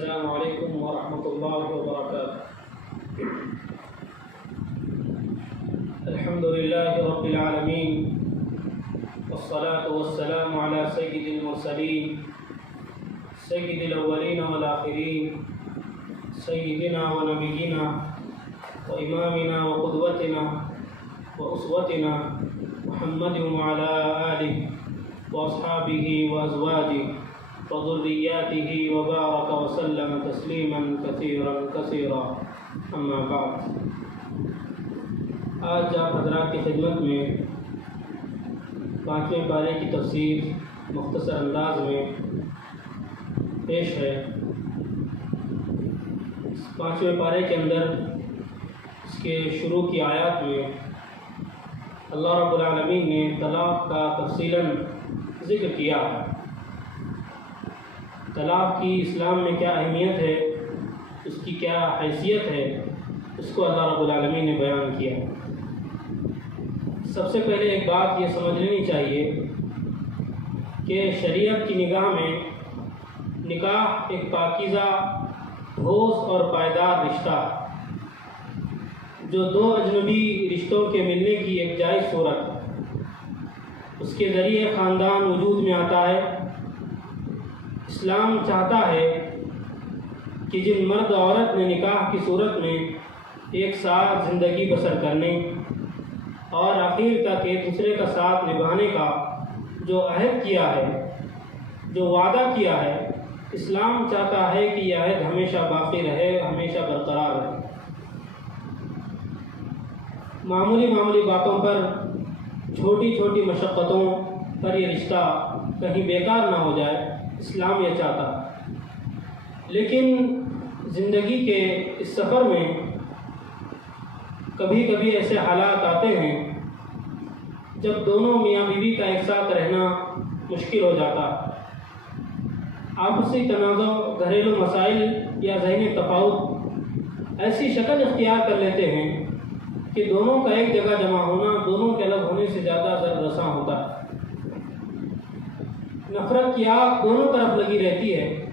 السلام علیکم ورحمۃ اللہ وبرکاتہ۔ الحمد للہ رب العالمین والصلاة والسلام علی سید المرسلین سید الاولین والآخرین سیدنا ونبینا وامامنا وقدوتنا واسوتنا محمد وعلی آلہ واصحابہ وازواجہ وذریاتہ وبارک وسلم تسلیما کثیرا کثیرا، اما بعد۔ آج آپ حضرات کی خدمت میں 5ویں پارے کی تفسیر مختصر انداز میں پیش ہے۔ 5ویں پارے کے اندر اس کے شروع کی آیات میں اللہ رب العالمین نے طلاق کا تفصیلاً ذکر کیا ہے۔ طلاق کی اسلام میں کیا اہمیت ہے، اس کی کیا حیثیت ہے، اس کو اللہ رب العالمین نے بیان کیا۔ سب سے پہلے ایک بات یہ سمجھ لینی چاہیے کہ شریعت کی نگاہ میں نکاح ایک پاکیزہ، ٹھوس اور پائیدار رشتہ جو دو اجنبی رشتوں کے ملنے کی ایک جائز صورت، اس کے ذریعے خاندان وجود میں آتا ہے۔ اسلام چاہتا ہے کہ جن مرد عورت نے نکاح کی صورت میں ایک ساتھ زندگی بسر کرنے اور آخر تک ایک دوسرے کا ساتھ نبھانے کا جو عہد کیا ہے، جو وعدہ کیا ہے، اسلام چاہتا ہے کہ یہ عہد ہمیشہ باقی رہے، ہمیشہ برقرار رہے۔ معمولی باتوں پر، چھوٹی چھوٹی مشقتوں پر یہ رشتہ کہیں بیکار نہ ہو جائے، اسلام یہ چاہتا ہے۔ لیکن زندگی کے اس سفر میں کبھی کبھی ایسے حالات آتے ہیں جب دونوں میاں بیوی کا ایک ساتھ رہنا مشکل ہو جاتا ہے۔ آپسی تنازع، گھریلو مسائل یا ذہنی تفاوت ایسی شکل اختیار کر لیتے ہیں کہ دونوں کا ایک جگہ جمع ہونا دونوں کے الگ ہونے سے زیادہ زر رساں ہوتا ہے۔ نفرت کی آگ دونوں طرف لگی رہتی ہے،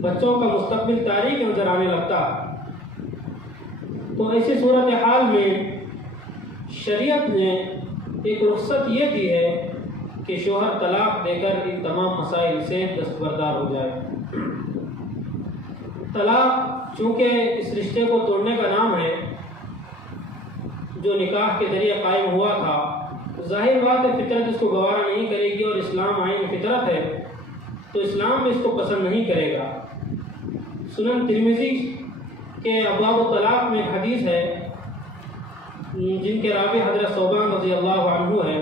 بچوں کا مستقبل تاریک نظر آنے لگتا ہے۔ تو ایسی صورتحال میں شریعت نے ایک رخصت یہ دی ہے کہ شوہر طلاق دے کر ان تمام مسائل سے دستبردار ہو جائے۔ طلاق چونکہ اس رشتے کو توڑنے کا نام ہے جو نکاح کے ذریعے قائم ہوا تھا، ظاہر بات ہے فطرت اس کو گوارا نہیں کرے گی، اور اسلام آئین فطرت ہے تو اسلام بھی اس کو پسند نہیں کرے گا۔ سنن ترمذی کے ابواب الطلاق میں حدیث ہے جن کے راوی حضرت ثوبان رضی اللہ عنہ ہے،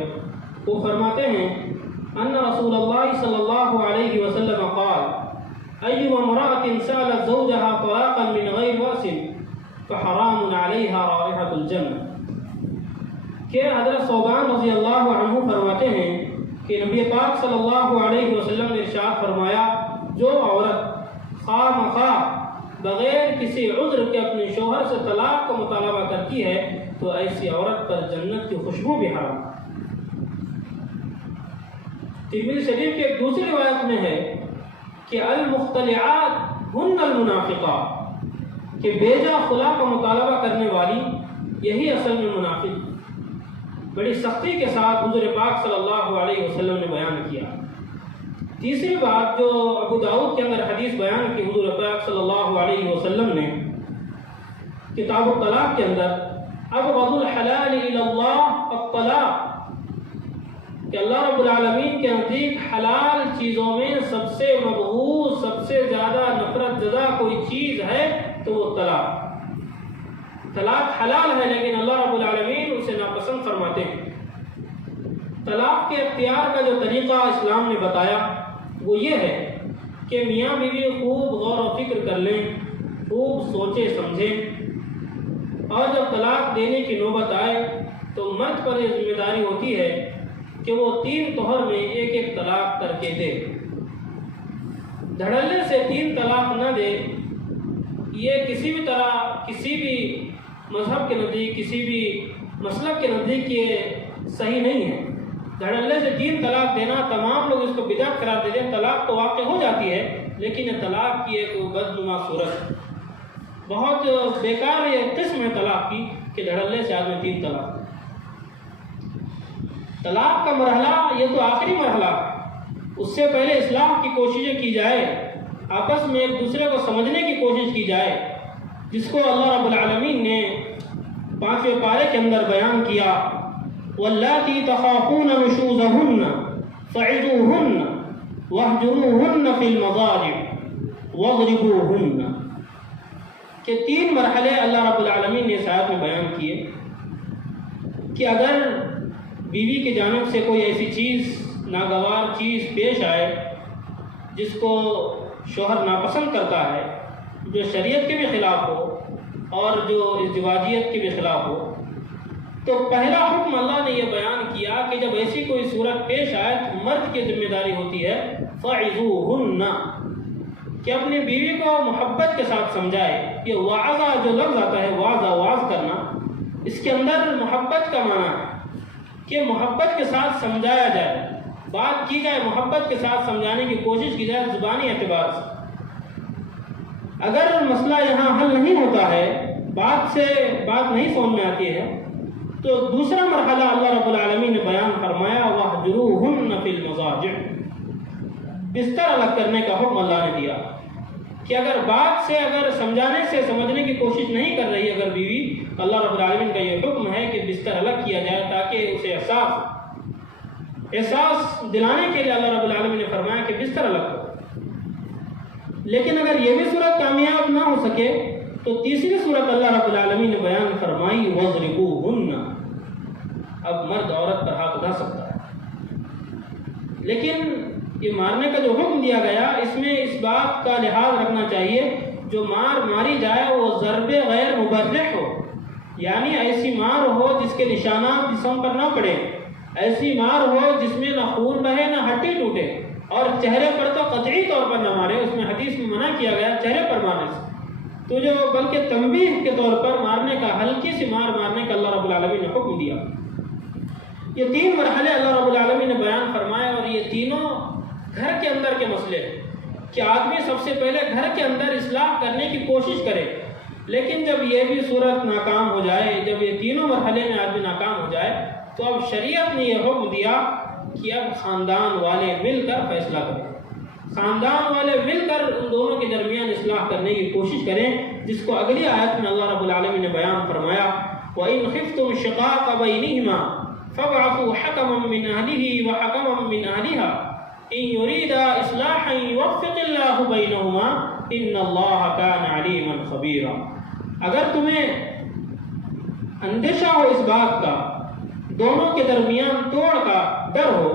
وہ فرماتے ہیں ان رسول اللہ صلی اللہ علیہ وسلم قال ایما امرأة سألت زوجها طلاقا من غیر وأس فحرام علیہا رائحة الجنہ، کہ حضرت ثوبان رضی اللہ عنہ فرماتے ہیں کہ نبی پاک صلی اللہ علیہ وسلم نے ارشاد فرمایا، جو عورت خواہ مخواہ بغیر کسی عذر کے اپنے شوہر سے طلاق کا مطالبہ کرتی ہے تو ایسی عورت پر جنت کی خوشبو بھی حرام۔ ترمذی شریف کے ایک دوسری روایت میں ہے کہ المختلعات ہن المنافقات، کہ بیجا خلا کا مطالبہ کرنے والی یہی اصل میں منافق۔ بڑی سختی کے ساتھ حضور پاک صلی اللہ علیہ وسلم نے بیان کیا۔ تیسری بات جو ابو داؤد کے اندر حدیث بیان کی حضور پاک صلی اللہ علیہ وسلم نے کتاب الطلاق کے اندر، ابغض الحلال الی اللہ الطلاق، کہ اللہ رب العالمین کے نزدیک حلال چیزوں میں سب سے مبغوض، سب سے زیادہ نفرت زدہ کوئی چیز ہے تو وہ طلاق۔ طلاق حلال ہے لیکن اللہ رب العالمین اسے ناپسند فرماتے ہیں۔ طلاق کے اختیار کا جو طریقہ اسلام نے بتایا وہ یہ ہے کہ میاں بیوی خوب غور و فکر کر لیں، خوب سوچیں سمجھیں، اور جب طلاق دینے کی نوبت آئے تو مرد پر یہ ذمہ داری ہوتی ہے کہ وہ 3 توہر میں ایک ایک طلاق کر کے دے۔ دھڑلے سے 3 طلاق نہ دے، یہ کسی بھی طرح، کسی بھی مذہب کے نزدیک، کسی بھی مسلک کے نزدیک یہ صحیح نہیں ہے۔ دھڑلے سے 3 طلاق دینا، تمام لوگ اس کو بدعت قرار دیتے ہیں، طلاق تو واقع ہو جاتی ہے لیکن یہ طلاق کی ایک بدنما صورت، بہت بیکار یہ قسم ہے طلاق کی کہ دھڑلے سے آدمی 3 طلاق۔ طلاق کا مرحلہ یہ تو آخری مرحلہ، اس سے پہلے اصلاح کی کوششیں کی جائے، آپس میں ایک دوسرے کو سمجھنے کی کوشش کی جائے، جس کو اللہ رب العالمین نے 5ویں پارے کے اندر بیان کیا، واللاتی تخافون نشوزہن فعظوہن واہجروہن فی المضاجع واضربوہن، کہ 3 مرحلے اللہ رب العالمین نے اس آیت میں بیان کیے کہ اگر بیوی کی جانب سے کوئی ایسی چیز، ناگوار چیز پیش آئے جس کو شوہر ناپسند کرتا ہے، جو شریعت کے بھی خلاف ہو اور جو ازدواجیت کے بھی خلاف ہو، تو پہلا حکم اللہ نے یہ بیان کیا کہ جب ایسی کوئی صورت پیش آئے تو مرد کی ذمہ داری ہوتی ہے فَعِظُوهُنَّ، کہ اپنی بیوی کو محبت کے ساتھ سمجھائے۔ یہ وعظہ جو لفظ آتا ہے، واعظ کرنا، اس کے اندر محبت کا معنی ہے کہ محبت کے ساتھ سمجھایا جائے، بات کی جائے، محبت کے ساتھ سمجھانے کی کوشش کی جائے زبانی اعتبار سے۔ اگر مسئلہ یہاں حل نہیں ہوتا ہے، بات نہیں سمجھ میں آتی ہے، تو دوسرا مرحلہ اللہ رب العالمین نے بیان فرمایا وَاهْجُرُوهُنَّ فِي الْمَضَاجِعِ، بستر الگ کرنے کا حکم اللہ نے دیا کہ اگر بات سے، اگر سمجھانے سے سمجھنے کی کوشش نہیں کر رہی اگر بیوی، اللہ رب العالمین کا یہ حکم ہے کہ بستر الگ کیا جائے تاکہ اسے احساس دلانے کے لیے اللہ رب العالمین نے فرمایا کہ بستر الگ کرو۔ لیکن اگر یہ بھی صورت کامیاب نہ ہو سکے تو تیسری صورت اللہ رب العالمین نے بیان فرمائی وَاضْرِبُوهُنَّ، اب مرد عورت پر ہاتھ اٹھا سکتا ہے، لیکن یہ مارنے کا جو حکم دیا گیا اس میں اس بات کا لحاظ رکھنا چاہیے جو ماری جائے وہ ضرب غیر مبرح ہو، یعنی ایسی مار ہو جس کے نشانات جسم پر نہ پڑے، ایسی مار ہو جس میں نہ خون بہے نہ ہڈی ٹوٹے، اور چہرے پر تو قطعی طور پر نہ مارے، اس میں حدیث میں منع کیا گیا چہرے پر مارنے سے، تو جو بلکہ تنبیہ کے طور پر مارنے کا، ہلکی سی مارنے کا اللہ رب العالمین نے حکم دیا۔ یہ 3 مرحلے اللہ رب العالمین نے بیان فرمائے، اور یہ تینوں گھر کے اندر کے مسئلے ہیں کہ آدمی سب سے پہلے گھر کے اندر اصلاح کرنے کی کوشش کرے، لیکن جب یہ بھی صورت ناکام ہو جائے، جب یہ تینوں مرحلے میں آدمی ناکام ہو جائے، تو اب شریعت نے یہ حکم دیا کہ اب خاندان والے مل کر فیصلہ کریں، خاندان والے مل کر ان دونوں کے درمیان اصلاح کرنے کی کوشش کریں، جس کو اگلی آیت میں اللہ رب العالمین نے بیان فرمایا وَإِنْ خِفْتُمْ شِقَاقَ بَيْنِهِمَا فَابْعَثُوا حَكَمًا مِّنْ أَهْلِهِ وَحَكَمًا مِّنْ أَهْلِهَا إِنْ يُرِيدَا إِصْلَاحًا يُوَفِّقِ اللَّهُ بَيْنَهُمَا إِنَّ اللَّهَ كَانَ عَلِيمًا خَبِيرًا۔ اگر تمہیں اندیشہ ہو اس بات کا، دونوں کے درمیان توڑ کا ڈر ہو،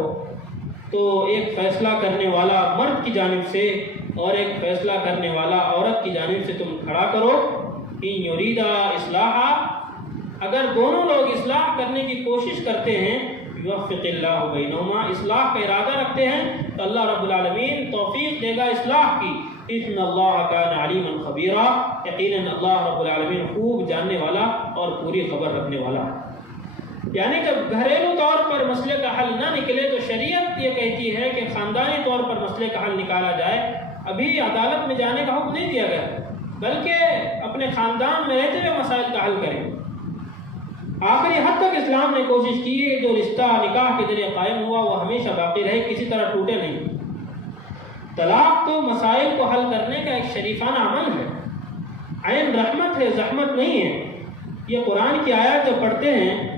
تو ایک فیصلہ کرنے والا مرد کی جانب سے اور ایک فیصلہ کرنے والا عورت کی جانب سے تم کھڑا کرو۔ إِنْ يُرِيدَا إِصْلَاحًا، اگر دونوں لوگ اصلاح کرنے کی کوشش کرتے ہیں، یوفق اللہ بینہما، اصلاح کا ارادہ رکھتے ہیں، تو اللہ رب العالمین توفیق دے گا اصلاح کی۔ ان اللہ کان علیما خبیرا، یقیناً اللہ رب العالمین خوب جاننے والا اور پوری خبر رکھنے والا ہے۔ یعنی جب گھریلو طور پر مسئلے کا حل نہ نکلے تو شریعت یہ کہتی ہے کہ خاندانی طور پر مسئلے کا حل نکالا جائے۔ ابھی عدالت میں جانے کا حکم نہیں دیا گیا، بلکہ اپنے خاندان میں رہتے ہوئے مسائل کا حل کریں۔ آخری حد تک اسلام نے کوشش کی ہے جو رشتہ نکاح کے ذریعے قائم ہوا وہ ہمیشہ باقی رہے، کسی طرح ٹوٹے نہیں۔ طلاق تو مسائل کو حل کرنے کا ایک شریفانہ عمل ہے، عین رحمت ہے، زحمت نہیں ہے۔ یہ قرآن کی آیات جو پڑھتے ہیں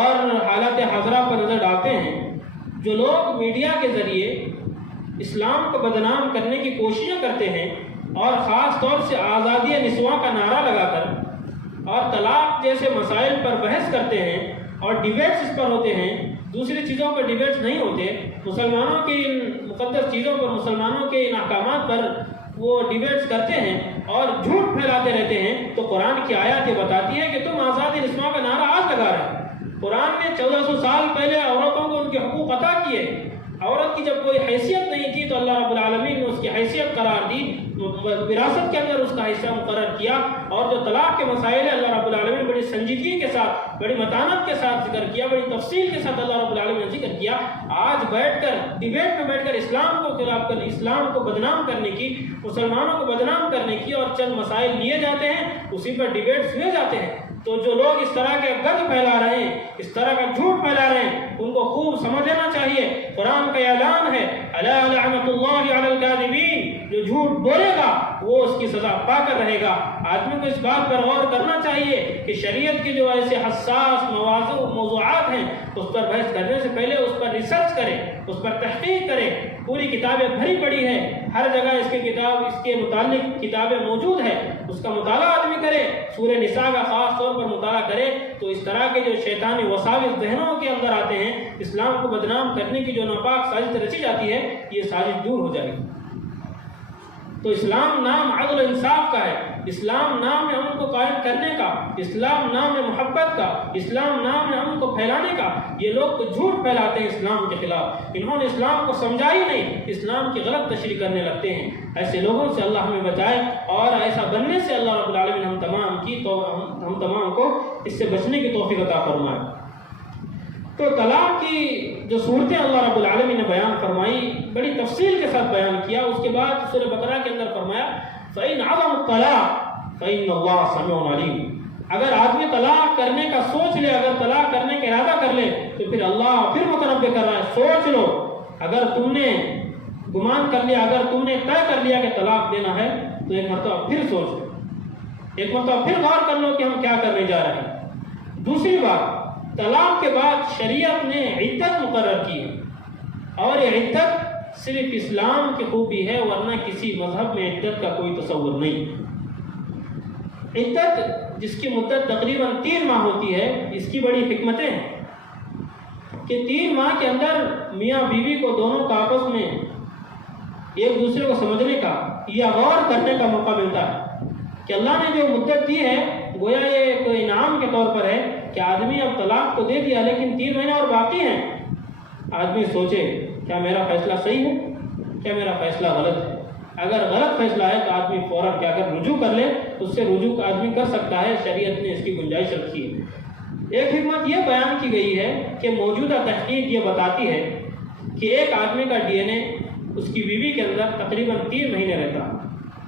اور حالات حاضرہ پر نظر ڈالتے ہیں، جو لوگ میڈیا کے ذریعے اسلام کو بدنام کرنے کی کوششیں کرتے ہیں اور خاص طور سے آزادی نسواں کا نعرہ لگا کر اور طلاق جیسے مسائل پر بحث کرتے ہیں اور ڈیبیٹس اس پر ہوتے ہیں، دوسری چیزوں پر ڈیبیٹس نہیں ہوتے، مسلمانوں کی ان مقدس چیزوں پر، مسلمانوں کے ان احکامات پر وہ ڈیبیٹس کرتے ہیں اور جھوٹ پھیلاتے رہتے ہیں، تو قرآن کی آیات یہ بتاتی ہے کہ تم آزادی نسواں کا نعرہ آج لگا رہے ہیں۔ قرآن نے 1400 سال پہلے عورتوں کو ان کے حقوق عطا کیے، عورت کی جب کوئی حیثیت نہیں تھی تو اللہ رب العالمین نے اس کی حیثیت قرار دی، وراثت کے اندر اس کا حصہ مقرر کیا، اور جو طلاق کے مسائل اللہ رب العالمین بڑی سنجیدگی کے ساتھ، بڑی متانت کے ساتھ ذکر کیا، بڑی تفصیل کے ساتھ اللہ رب العالمین نے ذکر کیا۔ آج بیٹھ کر ڈیبیٹ میں بیٹھ کر اسلام کو خلاف کرنے، اسلام کو بدنام کرنے کی، مسلمانوں کو بدنام کرنے کی اور چند مسائل لیے جاتے ہیں، اسی پر ڈیبیٹس ہوئے جاتے ہیں۔ تو جو لوگ اس طرح کے گند پھیلا رہے ہیں، اس طرح کا جھوٹ پھیلا رہے ہیں، ان کو خوب سمجھ لینا چاہیے قرآن کا اعلان ہے الا لعنۃ اللہ علی الکاذبین، جو جھوٹ بولے گا وہ اس کی سزا پا کر رہے گا۔ آدمی کو اس بات پر غور کرنا چاہیے کہ شریعت کے جو ایسے حساس موضوعات ہیں اس پر بحث کرنے سے پہلے اس پر ریسرچ کرے، اس پر تحقیق کرے۔ پوری کتابیں بھری پڑی ہیں، ہر جگہ اس کے متعلق کتابیں موجود ہیں، اس کا مطالعہ آدمی کرے، سورہ نساء کا خاص طور پر مطالعہ کرے تو اس طرح کے جو شیطانی وساوس ذہنوں کے اندر آتے ہیں، اسلام کو بدنام کرنے کی جو ناپاک سازش رچی جاتی ہے، یہ سازش دور ہو جائے گی۔ تو اسلام نام عدل و انصاف کا ہے، اسلام نام ہے امن کو قائم کرنے کا، اسلام نام ہے محبت کا، اسلام نام ہے امن کو پھیلانے کا۔ یہ لوگ تو جھوٹ پھیلاتے ہیں اسلام کے خلاف، انہوں نے اسلام کو سمجھا ہی نہیں، اسلام کی غلط تشریح کرنے لگتے ہیں۔ ایسے لوگوں سے اللہ ہمیں بچائے، اور ایسا بننے سے اللہ رب العالمین ہم تمام کو اس سے بچنے کی توفیق عطا فرمائے۔ تو طلاق کی جو صورتیں اللہ رب العالمین نے بیان فرمائی، بڑی تفصیل کے ساتھ بیان کیا۔ اس کے بعد سورہ بقرہ کے اندر فرمایا فَإِنْ عَظَمُ الطَّلَاقَ فَإِنَّ اللَّهَ سَمِيعٌ عَلِيمٌ، اگر آدمی طلاق کرنے کا سوچ لے، اگر طلاق کرنے کا ارادہ کر لے تو پھر اللہ پھر متنبہ کر رہا ہے، سوچ لو، اگر تم نے گمان کر لیا، اگر تم نے طے کر لیا کہ طلاق دینا ہے تو ایک مرتبہ پھر سوچ لو، ایک مرتبہ پھر غور کر لو کہ ہم کیا کرنے جا رہے ہیں۔ دوسری بات، طلاق کے بعد شریعت نے عدت مقرر کی ہے، اور یہ عدت صرف اسلام کی خوبی ہے، ورنہ کسی مذہب میں عدت کا کوئی تصور نہیں۔ عدت جس کی مدت تقریباً 3 ماہ ہوتی ہے، اس کی بڑی حکمتیں ہیں کہ 3 ماہ کے اندر میاں بیوی کو دونوں کا آپس میں ایک دوسرے کو سمجھنے کا یا غور کرنے کا موقع ملتا ہے کہ اللہ نے جو مدت دی ہے گویا یہ ایک انعام کے طور پر ہے کہ آدمی اب طلاق تو دے دیا لیکن 3 مہینے اور باقی ہیں۔ آدمی سوچے کیا میرا فیصلہ صحیح ہے، کیا میرا فیصلہ غلط ہے؟ اگر غلط فیصلہ ہے تو آدمی فوراً کیا کر رجوع کر لے، اس سے رجوع آدمی کر سکتا ہے، شریعت نے اس کی گنجائش رکھی ہے۔ ایک حکمت یہ بیان کی گئی ہے کہ موجودہ تحقیق یہ بتاتی ہے کہ ایک آدمی کا ڈی این اے اس کی بیوی کے اندر تقریباً 3 مہینے رہتا،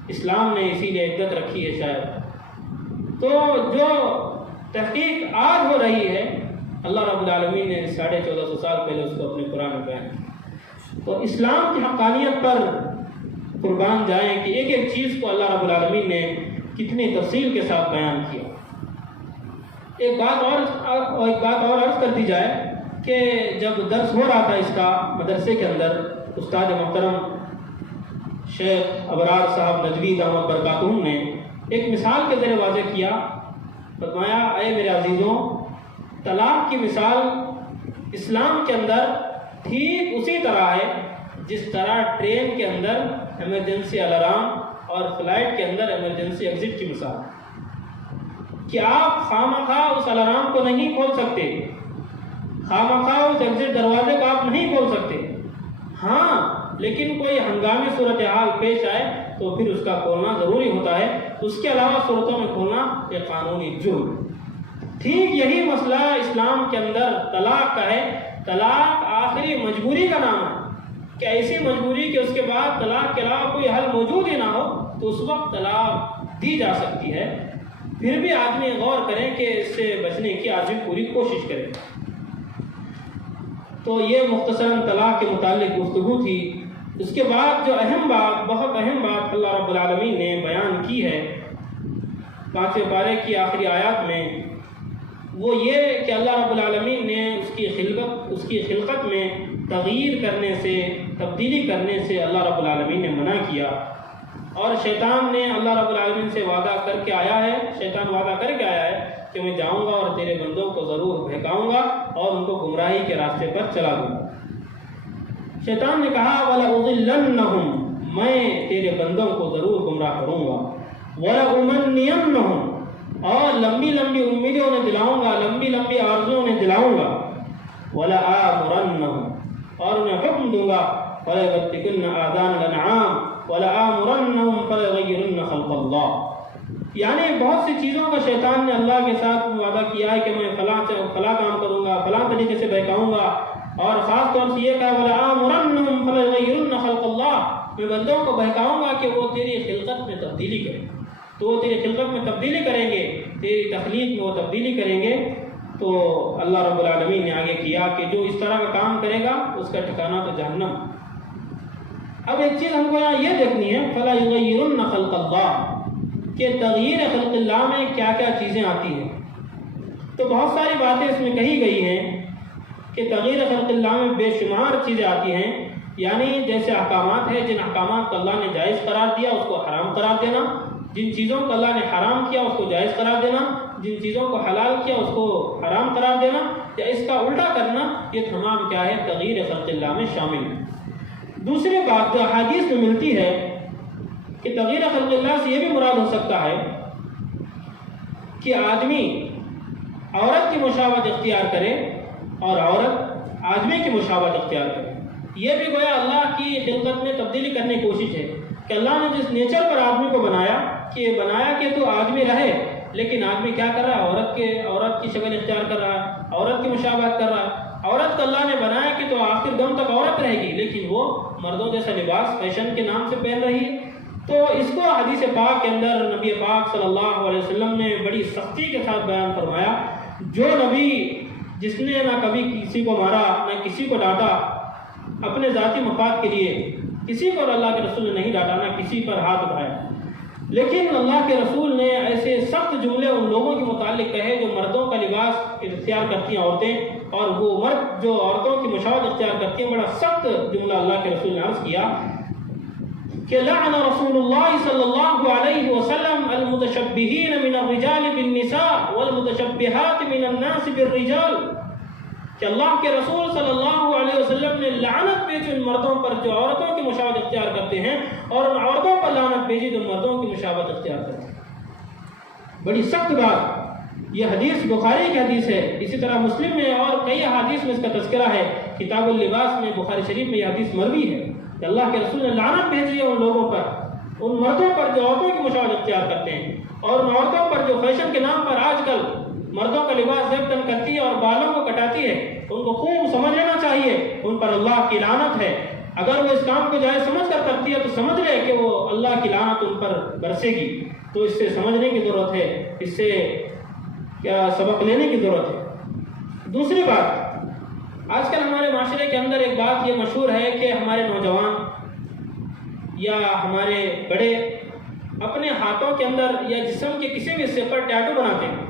اسلام نے اسی لیے عدت رکھی ہے شاید۔ تو جو تحقیق آج ہو رہی ہے اللہ رب العالمین نے 1450 سال پہلے اس کو اپنے قرآن میں بیان کیا۔ تو اسلام کی حقانیت پر قربان جائیں کہ ایک ایک چیز کو اللہ رب العالمین نے کتنی تفصیل کے ساتھ بیان کیا۔ ایک بات اور عرض کر دی جائے کہ جب درس ہو رہا تھا اس کا مدرسے کے اندر، استاد محترم شیخ ابرار صاحب نجوی دامت برکاتہم نے ایک مثال کے ذریعے واضح کیا، فرمایا اے میرے عزیزوں، طلاق کی مثال اسلام کے اندر ٹھیک اسی طرح ہے جس طرح ٹرین کے اندر ایمرجنسی الارم اور فلائٹ کے اندر ایمرجنسی ایگزٹ کی مثال، کہ آپ خواہ اس الارم کو نہیں کھول سکتے، خواہ اس ایگزٹ دروازے کو آپ نہیں کھول سکتے، ہاں لیکن کوئی ہنگامی صورتحال پیش آئے تو پھر اس کا کھولنا ضروری ہوتا ہے، اس کے علاوہ صورتوں میں کھولنا ایک قانونی جرم۔ ٹھیک یہی مسئلہ اسلام کے اندر طلاق کا ہے۔ طلاق آخری مجبوری کا نام ہے کہ ایسی مجبوری کہ اس کے بعد طلاق کے علاوہ کوئی حل موجود ہی نہ ہو تو اس وقت طلاق دی جا سکتی ہے۔ پھر بھی آدمی غور کریں کہ اس سے بچنے کی آدمی پوری کوشش کرے۔ تو یہ مختصراً طلاق کے متعلق گفتگو تھی۔ اس کے بعد جو اہم بات، بہت اہم بات اللہ رب العالمین نے بیان کی ہے 5ویں پارے کی آخری آیات میں، وہ یہ کہ اللہ رب العالمین نے اس کی خلقت میں تغییر کرنے سے، تبدیلی کرنے سے اللہ رب العالمین نے منع کیا، اور شیطان نے اللہ رب العالمین سے وعدہ کر کے آیا ہے، شیطان وعدہ کر کے آیا ہے کہ میں جاؤں گا اور تیرے بندوں کو ضرور بہکاؤں گا اور ان کو گمراہی کے راستے پر چلا دوں گا۔ شیطان نے کہا وَلَأُضِلَّنَّهُمْ، میں تیرے بندوں کو ضرور گمراہ کروں گا، وَلَأُمَنِّيَنَّهُمْ، اور لمبی لمبی امیدیں انہیں دلاؤں گا، لمبی لمبی آرزویں انہیں دلاؤں گا، وَلَآمُرَنَّهُمْ، اور انہیں حکم دوں گا، وَلَيُبَتِّكُنَّ آذَانَ الْأَنْعَامِ، وَلَآمُرَنَّهُمْ فَلَيُغَيِّرُنَّ خَلْقَ اللَّهِ، یعنی بہت سی چیزوں کا شیطان نے اللہ کے ساتھ وعدہ کیا ہے کہ میں فلاں کام کروں گا، فلاں طریقے سے بہکاؤں گا، اور خاص طور سے یہ کہا وَلَآمُرَنَّهُمْ فَلَيُغَيِّرُنَّ خَلْقَ اللَّهِ، میں بندوں کو بہکاؤں گا کہ وہ تیری خلقت میں تبدیلی کریں، تو وہ تیری خلقت میں تبدیلی کریں گے، تیری تخلیق میں وہ تبدیلی کریں گے۔ تو اللہ رب العالمین نے آگے کیا کہ جو اس طرح کا کام کرے گا اس کا ٹھکانہ تو جہنم۔ اب ایک چیز ہم کو یہاں یہ دیکھنی ہے فَلَا يُغَيِّرُنَّ خَلْقَ اللَّهِ، کہ تغییر خلق اللہ میں کیا کیا چیزیں آتی ہیں۔ تو بہت ساری باتیں اس میں کہی گئی ہیں کہ تغییر خلق اللہ میں بے شمار چیزیں آتی ہیں، یعنی جیسے احکامات ہیں، جن احکامات کو اللہ نے جائز قرار دیا اس کو حرام قرار دینا، جن چیزوں کو اللہ نے حرام کیا اس کو جائز قرار دینا، جن چیزوں کو حلال کیا اس کو حرام قرار دینا، یا اس کا الٹا کرنا، یہ تمام کیا ہے تغییر خلق اللہ میں شامل ہے۔ دوسری بات جو احادیث میں ملتی ہے کہ تغییر خلق اللہ سے یہ بھی مراد ہو سکتا ہے کہ آدمی عورت کی مشابہت اختیار کرے اور عورت آدمی کی مشابہت اختیار کرے۔ یہ بھی گویا اللہ کی خلقت میں تبدیلی کرنے کی کوشش ہے کہ اللہ نے جس نیچر پر آدمی کو بنایا کہ تو آدمی رہے، لیکن آدمی کیا کر رہا ہے؟ عورت کی شکل اختیار کر رہا ہے، عورت کی مشابہت کر رہا ہے۔ عورت کو اللہ نے بنایا کہ تو آخر دم تک عورت رہے گی، لیکن وہ مردوں جیسا لباس فیشن کے نام سے پہن رہی ہے۔ تو اس کو حدیث پاک کے اندر نبی پاک صلی اللہ علیہ وسلم نے بڑی سختی کے ساتھ بیان فرمایا، جو نبی جس نے نہ کبھی کسی کو مارا نہ کسی کو ڈانٹا اپنے ذاتی مفاد کے لیے، کسی کو اللہ کے رسول نے نہیں ڈانٹا نہ کسی پر ہاتھ اٹھایا، لیکن اللہ کے رسول نے ایسے سخت جملے ان لوگوں کے متعلق کہے جو مردوں کا لباس اختیار کرتی ہیں عورتیں، اور وہ مرد جو عورتوں کی مشابہت اختیار کرتی ہیں۔ بڑا سخت جملہ اللہ کے رسول نے عرض کیا کہ لعن رسول اللہ صلی اللہ علیہ وسلم المتشبہین من الرجال بالنساء والمتشبہات من الناس بالرجال، کہ اللہ کے رسول صلی اللہ علیہ وسلم نے لعنت بھیجی ان مردوں پر جو عورتوں کی مشابہت اختیار کرتے ہیں، اور ان عورتوں پر لعنت بھیجی جو مردوں کی مشابہت اختیار کرتے ہیں۔ بڑی سخت بات، یہ حدیث بخاری کی حدیث ہے، اسی طرح مسلم میں اور کئی حدیث میں اس کا تذکرہ ہے، کتاب اللباس میں بخاری شریف میں یہ حدیث مروی ہے کہ اللہ کے رسول نے لعنت بھیجی ہے ان لوگوں پر، ان مردوں پر جو عورتوں کی مشابہت اختیار کرتے ہیں، اور ان عورتوں پر جو فیشن کے نام پر آج کل مردوں کا لباس زیب تن کرتی ہے اور بالوں کو کٹاتی ہے۔ ان کو خوب سمجھ لینا چاہیے، ان پر اللہ کی لعنت ہے۔ اگر وہ اس کام کو جائز سمجھ کر کرتی ہے تو سمجھ لے کہ وہ اللہ کی لعنت ان پر برسے گی، تو اس سے سمجھنے کی ضرورت ہے، اس سے کیا سبق لینے کی ضرورت ہے۔ دوسری بات، آج کل ہمارے معاشرے کے اندر ایک بات یہ مشہور ہے کہ ہمارے نوجوان یا ہمارے بڑے اپنے ہاتھوں کے اندر یا جسم کے کسی بھی حصے پر ٹیٹو بناتے ہیں۔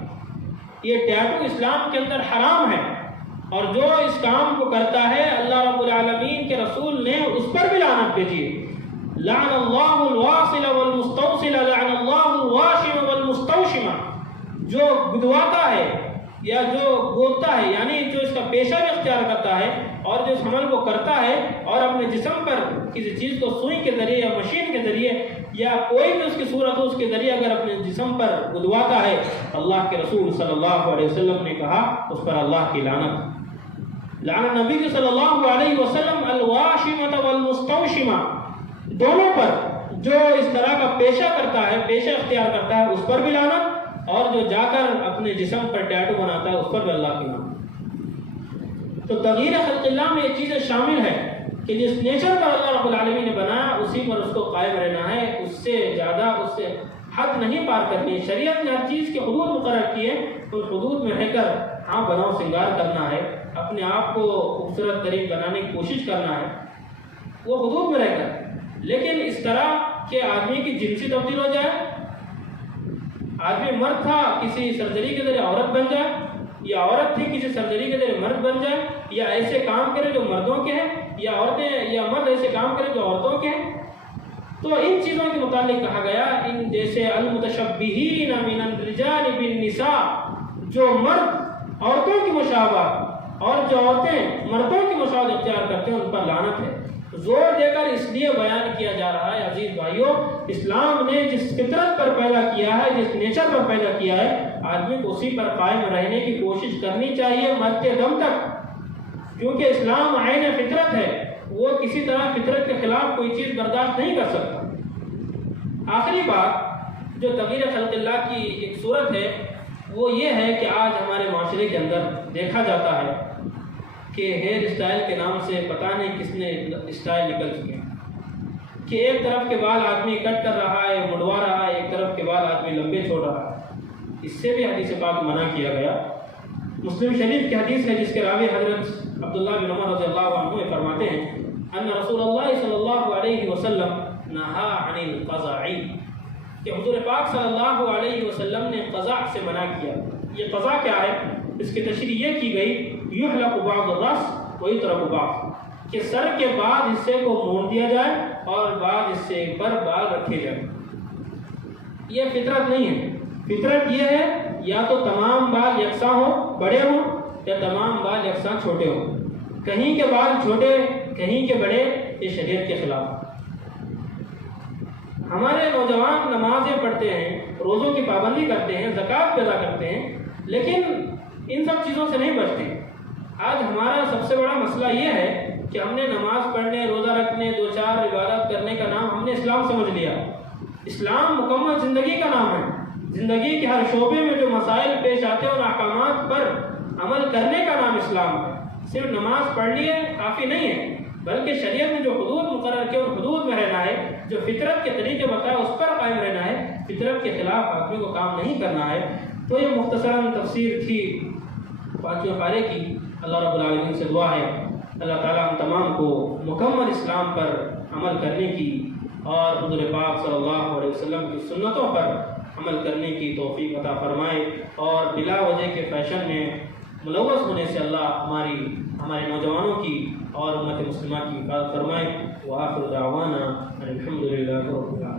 یہ ٹیٹو اسلام کے اندر حرام ہے، اور جو اس کام کو کرتا ہے اللہ رب العالمین کے رسول نے اس پر بھی لعنت بھیجی ہے۔ لعن اللہ الواصل والمستوصل لعن اللہ الواشم والمستوشم، جو گدواتا ہے یا جو گودتا ہے، یعنی جو اس کا پیشہ بھی اختیار کرتا ہے اور جو اس عمل کو کرتا ہے اور اپنے جسم پر کسی چیز کو سوئی کے ذریعے یا مشین کے ذریعے یا کوئی بھی اس کی صورت ہو اس کے ذریعے اگر اپنے جسم پر گدواتا ہے، اللہ کے رسول صلی اللہ علیہ وسلم نے کہا اس پر اللہ کی لعنت۔ لعن نبی صلی اللہ علیہ وسلم الواشمۃ والمستوشمہ، دونوں پر جو اس طرح کا پیشہ کرتا ہے، پیشہ اختیار کرتا ہے، اس پر بھی لعنت، اور جو جا کر اپنے جسم پر ٹیٹو بناتا ہے اس پر بھی اللہ کی لعنت۔ تو تغییر خلق اللہ میں یہ چیزیں شامل ہے کہ جس نیچر پر اللہ رب العالمین نے بنایا اسی پر اس کو قائم رہنا ہے، اس سے زیادہ اس سے حد نہیں پار کرنی ہے۔ شریعت نے ہر چیز کے حدود مقرر کیے، تو حدود میں رہ کر ہاں بناؤ سنگار کرنا ہے، اپنے آپ کو خوبصورت ترین بنانے کی کوشش کرنا ہے، وہ حدود میں رہ کر، لیکن اس طرح کہ آدمی کی جنسی تبدیل ہو جائے، آدمی مرد تھا کسی سرجری کے ذریعے عورت بن جائے، یا عورت تھی کسی سرجری کے ذریعے مرد بن جائے، یا ایسے کام کرے جو مردوں کے ہیں، یا عورتیں یا مرد ایسے کام کرے جو عورتوں کے ہیں۔ تو ان چیزوں کے متعلق کہا گیا، ان جیسے المتشبہین من الرجال بالنساء، جو مرد عورتوں کی مشابہت اور جو عورتیں مردوں کی مشابہت اختیار کرتے ہیں ان پر لعنت ہے۔ زور دے کر اس لیے بیان کیا جا رہا ہے عزیز بھائیوں، اسلام نے جس فطرت پر پیدا کیا ہے، جس نیچر پر پیدا کیا ہے، آدمی کو اسی پر قائم رہنے کی کوشش کرنی چاہیے مرتے دم تک، کیونکہ اسلام عین فطرت ہے، وہ کسی طرح فطرت کے خلاف کوئی چیز برداشت نہیں کر سکتا۔ آخری بات جو تغیر خلق اللہ کی ایک صورت ہے وہ یہ ہے کہ آج ہمارے معاشرے کے اندر دیکھا جاتا ہے کہ ہیئر اسٹائل کے نام سے پتہ نہیں کس نے اسٹائل نکل چکے ہیں کہ ایک طرف کے بال آدمی کٹ کر رہا ہے، مڑوا رہا ہے، ایک طرف کے بال آدمی لمبے چھوڑ رہا ہے۔ اس سے بھی حدیث پاک منع کیا گیا۔ مسلم شریف کی حدیث ہے جس کے راوی حضرت عبداللہ بن عمر رضی اللہ عنہ فرماتے ہیں ان رسول اللہ صلی اللہ علیہ وسلم نہا عن القزع، کہ حضور پاک صلی اللہ علیہ وسلم نے قزع سے منع کیا۔ یہ قزع کیا ہے؟ اس کی تشریح یہ کی گئی یحلق بعض الراس ویترک بعض، کہ سر کے بعض حصے کو موڑ دیا جائے اور بعض حصے پر بال رکھے جائیں۔ یہ فطرت نہیں ہے۔ فطرت یہ ہے یا تو تمام بال یکساں ہوں، بڑے ہوں، یا تمام بال یکساں چھوٹے ہوں۔ کہیں کے بال چھوٹے کہیں کے بڑے، یہ شریعت کے خلاف۔ ہمارے نوجوان نمازیں پڑھتے ہیں، روزوں کی پابندی کرتے ہیں، زکوٰۃ ادا کرتے ہیں، لیکن ان سب چیزوں سے نہیں بچتے۔ آج ہمارا سب سے بڑا مسئلہ یہ ہے کہ ہم نے نماز پڑھنے، روزہ رکھنے، دو چار عبادت کرنے کا نام ہم نے اسلام سمجھ لیا۔ اسلام مکمل زندگی کا نام ہے۔ زندگی کے ہر شعبے میں جو مسائل پیش آتے ہیں ان احکامات پر عمل کرنے کا نام اسلام ہے۔ صرف نماز پڑھ لیے کافی نہیں ہے، بلکہ شریعت نے جو حدود مقرر کیے ان حدود میں رہنا ہے، جو فطرت کے طریقے بتائے اس پر قائم رہنا ہے، فطرت کے خلاف آدمی کو کام نہیں کرنا ہے۔ تو یہ مختصراً تفسیر تھی 5ویں پارے کی۔ اللہ رب العالمین سے دعا ہے اللہ تعالیٰ ہم تمام کو مکمل اسلام پر عمل کرنے کی اور حضور پاک صلی اللہ علیہ وسلم کی سنتوں پر عمل کرنے کی توفیق عطا فرمائے، اور بلا وجہ کے فیشن میں ملوث ہونے سے اللہ ہمارے نوجوانوں کی اور امت مسلمہ کی حفاظت فرمائے۔ وآخر دعوانا الحمد للہ رب العالمین۔